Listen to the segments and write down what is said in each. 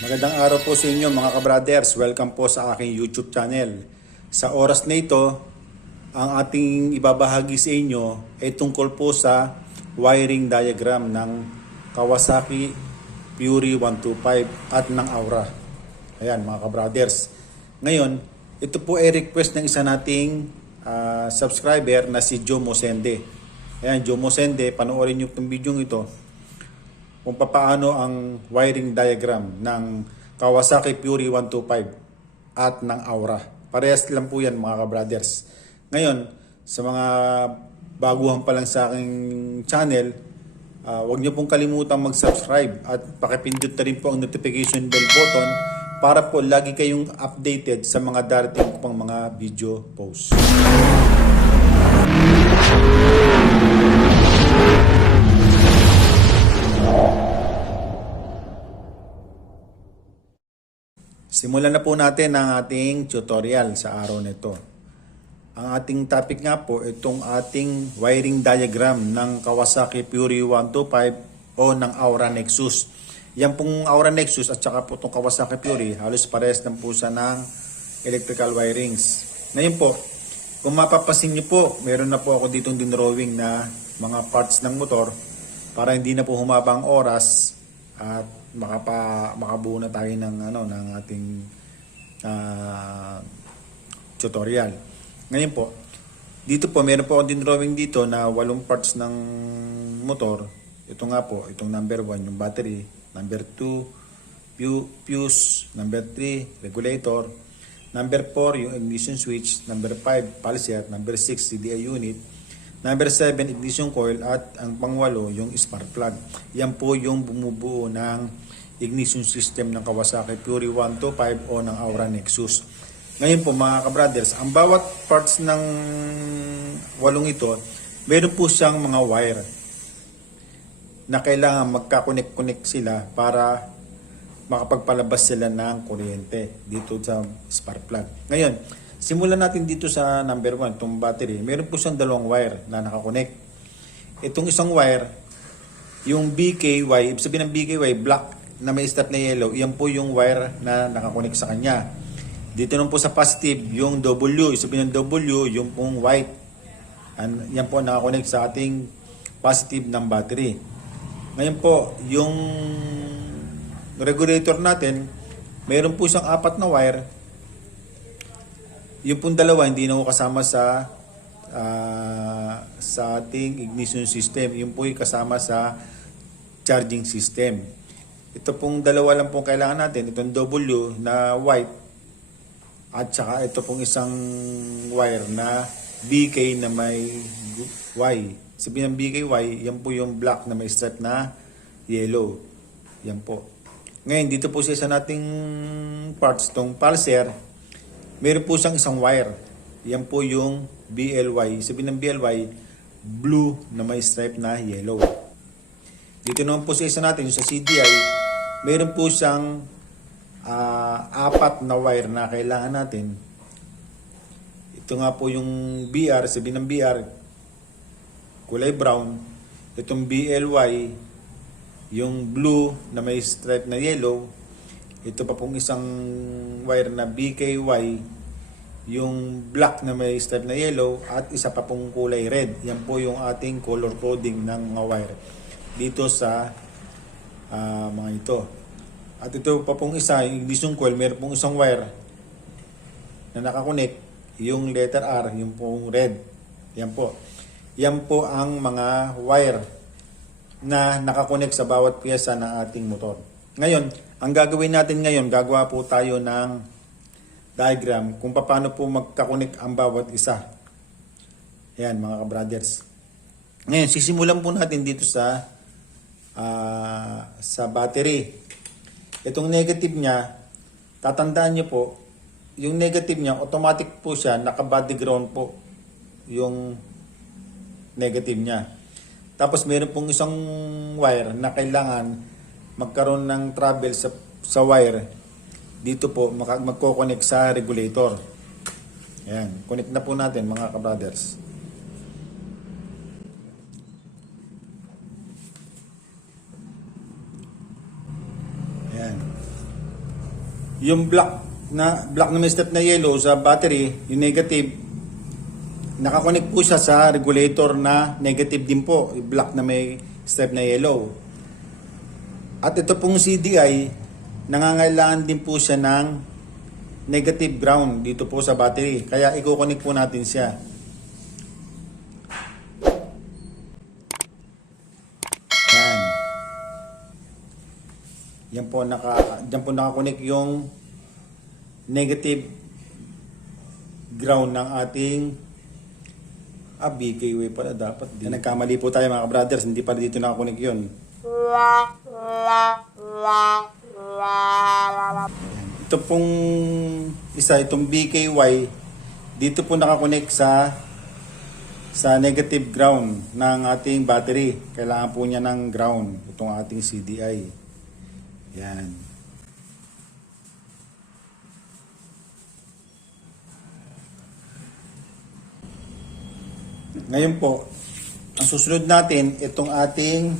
Magandang araw po sa inyo mga ka-brothers. Welcome po sa aking YouTube channel. Sa oras na ito, ang ating ibabahagi sa inyo ay tungkol po sa wiring diagram ng Kawasaki Fury 125 at ng Aura. Ayan mga ka-brothers. Ngayon, ito po ay request ng isa nating subscriber na si Joe Mosende. Ayan, Joe Mosende, panoorin niyo itong video ito kung paano ang wiring diagram ng Kawasaki Fury 125 at ng Aura. Parehas lang po yan mga ka-brothers. Ngayon, sa mga baguhan pa lang sa aking channel, huwag niyo pong kalimutang mag-subscribe at pakipindot na rin po ang notification bell button para po lagi kayong updated sa mga darating ko pang mga video posts. Simulan na po natin ang ating tutorial sa araw nito. Ang ating topic nga po, itong ating wiring diagram ng Kawasaki Fury 125 o ng Aura Nexus. Yan pong Aura Nexus at saka po itong Kawasaki Fury, halos parehas lang po siya ng electrical wirings. Ngayon po, kung mapapasin nyo po, meron na po ako ditong dinrawing na mga parts ng motor para hindi na po humaba ang oras at makabuo na tayo ng ating tutorial. Ngayon po, dito po meron po akong drawing dito na 8 parts ng motor. Ito nga po, itong number 1 yung battery, number 2 fuse, number 3 regulator, number 4 yung ignition switch, number 5 pulser, number 6 CDI unit, number 7, ignition coil, at ang pang-8, yung spark plug. Yan po yung bumubuo ng ignition system ng Kawasaki Fury 125 o ng Aura Nexus. Ngayon po mga ka-brothers, ang bawat parts ng 8 ito, meron po siyang mga wire na kailangan magka-connect sila para makapagpalabas sila ng kuryente dito sa spark plug. Ngayon, simulan natin dito sa number 1, itong battery. Meron po siyang 2 wire na nakakonect. Itong isang wire, yung BKY, ibig sabihin ng BKY, black na may step na yellow, yan po yung wire na nakakonect sa kanya. Dito naman po sa positive, yung W, ibig sabihin ng W, yung pong white. Yan po nakakonect sa ating positive ng battery. Ngayon po, yung regulator natin, meron po siyang 4 na wire. Yung pong 2 hindi na po kasama sa ating ignition system. Yung po yung kasama sa charging system. Ito pong 2 lang pong kailangan natin. Itong W na white at saka ito pong isang wire na BK na may Y. Sabihin ng BKY, yan po yung black na may stripe na yellow. Yan po. Ngayon, dito po sa isa nating parts, itong pulser, meron po siyang isang wire. Yan po yung BLY. Sabihin ng BLY, blue na may stripe na yellow. Dito naman po sa isa natin, yung sa CDI, meron po siyang 4 na wire na kailangan natin. Ito nga po yung BR, sabihin ng BR, kulay brown. Itong BLY, yung blue na may stripe na yellow. Ito pa pong isang wire na BKY, yung black na may stripe na yellow, at isa pa pong kulay red. Yan po yung ating color coding ng mga wire dito sa mga ito. At ito pa pong isa, yung ignition coil, meron pong isang wire na nakakonect, yung letter R, yung pong red. Yan po. Yan po ang mga wire na nakakonect sa bawat piyesa ng ating motor. Ngayon, ang gagawin natin ngayon, gagawa po tayo ng diagram kung paano po magkakonek ang bawat isa. Ayan mga ka-brothers. Ngayon, sisimulan po natin dito sa battery. Itong negative niya, tatandaan niyo po, yung negative niya, automatic po siya, naka-body ground po yung negative niya. Tapos meron pong isang wire na kailangan magkaroon ng trouble sa wire. Dito po magko-connect sa regulator. Ayan, connect na po natin mga ka-brothers. Yung black na may step na yellow sa battery, yung negative, nakakonect po siya sa regulator na negative din po, yung black na may step na yellow. At ito pong CDI, nangangailangan din po siya ng negative ground dito po sa battery. Kaya i-connect po natin siya. Yan. Diyan po nakakonect yung negative ground ng ating BKW pala dapat din. Nagkamali po tayo mga brothers, hindi pala dito nakakonect yun. Ito pong itong BKY, dito po nakakonect sa negative ground ng ating battery. Kailangan po niya ng ground, itong ating CDI. Yan. Ngayon po, ang susunod natin, itong ating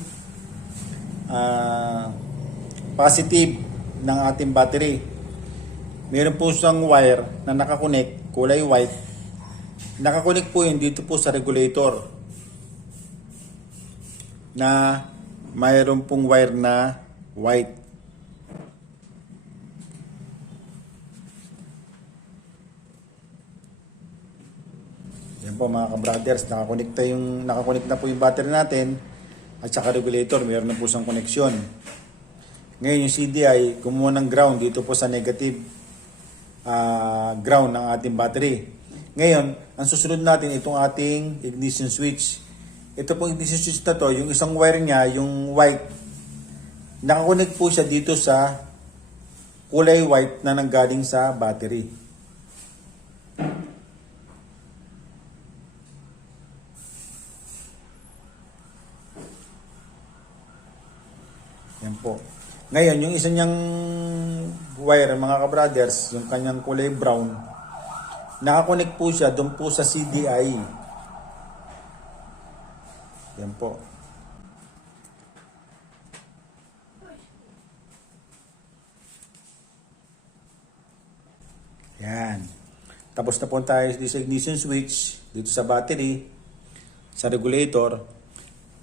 positive ng ating battery. Meron po siyang wire na nakakonect, kulay white. Nakakonect po yun dito po sa regulator na mayroon pong wire na white. Yan po mga ka-brothers, nakakonect na po yung battery natin at saka regulator, meron na po siyang koneksyon. Ngayon yung CDI, kumuha ng ground dito po sa negative ground ng ating battery. Ngayon, ang susunod natin itong ating ignition switch. Ito pong ignition switch na to, yung isang wire niya, yung white, nakakonect po siya dito sa kulay white na nanggaling sa battery. Yan po. Ngayon, yung isa niyang wire, mga ka-brothers, yung kanyang kulay brown, nakakonect po siya doon po sa CDI. Yan po. Yan. Tapos na po tayo sa ignition switch, dito sa battery, sa regulator.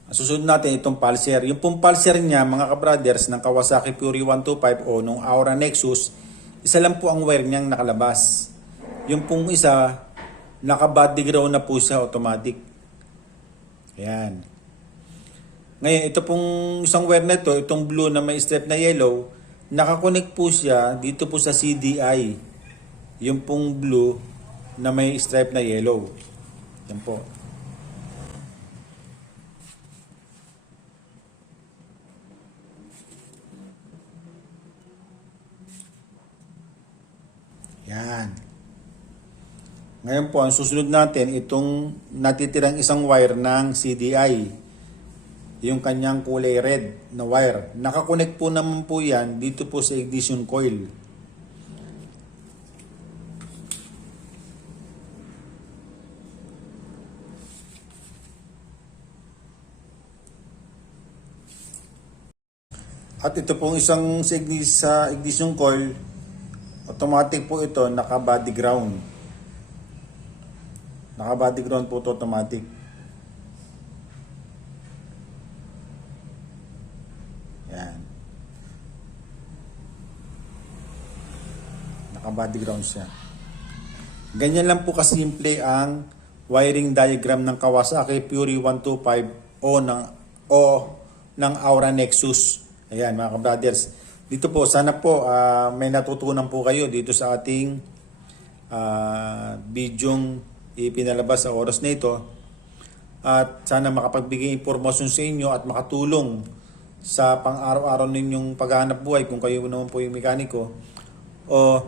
Ang susunod natin itong pulser. Yung pong pulser niya, mga ka-brothers, ng Kawasaki Fury 125 o nung Aura Nexus, isa lang po ang wire niyang nakalabas. Yung pong isa, naka-body ground na po siya automatic. Ayan. Ngayon, ito pong isang wire na ito, itong blue na may strip na yellow, nakakonect po siya dito po sa CDI. Yung pong blue na may stripe na yellow. Yan po. Yan. Ngayon po, ang susunod natin, itong natitirang isang wire ng CDI. Yung kanyang kulay red na wire. Nakakonect po naman po yan dito po sa ignition coil. At ito pong isang sa ignition coil, automatic po ito, naka-body ground. Naka-body ground po ito automatic. Yan. Naka-body ground siya. Ganyan lang po kasimple ang wiring diagram ng Kawasaki Fury 125 o ng Aura Nexus. Ayan mga ka-brothers. Dito po, sana po may natutunan po kayo dito sa ating bidyong ipinalabas sa oras na ito. At sana makapagbigay impormasyon sa inyo at makatulong sa pang-araw-araw ninyong paghahanap buhay kung kayo naman po yung mekaniko. O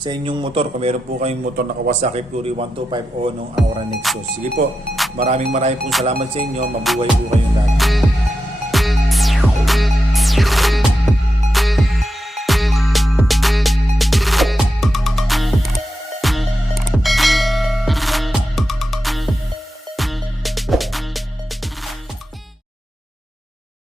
sa inyong motor, kung meron po kayong motor na Kawasaki Fury 125 o nung Aura Nexus. Sige po, maraming pong salamat sa inyo. Mabuhay po kayong lahat.